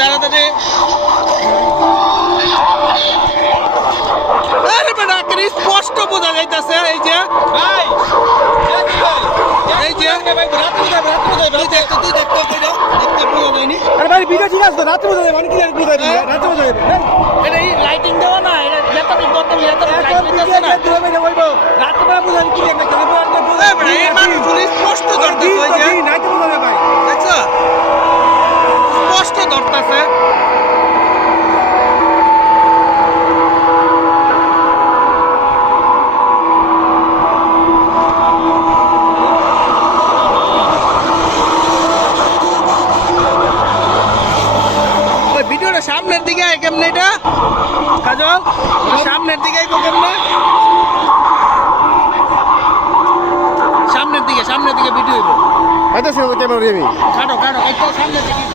দাঁড়াতে আরে বেটা স্পষ্ট বোঝা যাইতেছে এই যে ভাই এই যে ভাই ভিডিও ঠিক আছে রাত্রে বোঝা যাবে মানে কি বোঝা যাবে রাত্রে বোঝা যাবে এটা এই লাইটিং দেওয়া না এটা যতদিন কত রাত্রে বেলা বোঝা কি একটা এই মানুষগুলো স্পষ্ট ধরতেছে ওই যে নাইতে বোঝা যাবে ভাই দেখছো স্পষ্ট ধরতেছে ভিডিওটা সামনের দিকে আয় কেমনে এটা কাজল সামনের দিকে আইবো কেমনে সামনের দিকে ভিডিও হইব আইতাছি ক্যামেরা দিয়ে কাটো কাটো একটু সামনের দিকে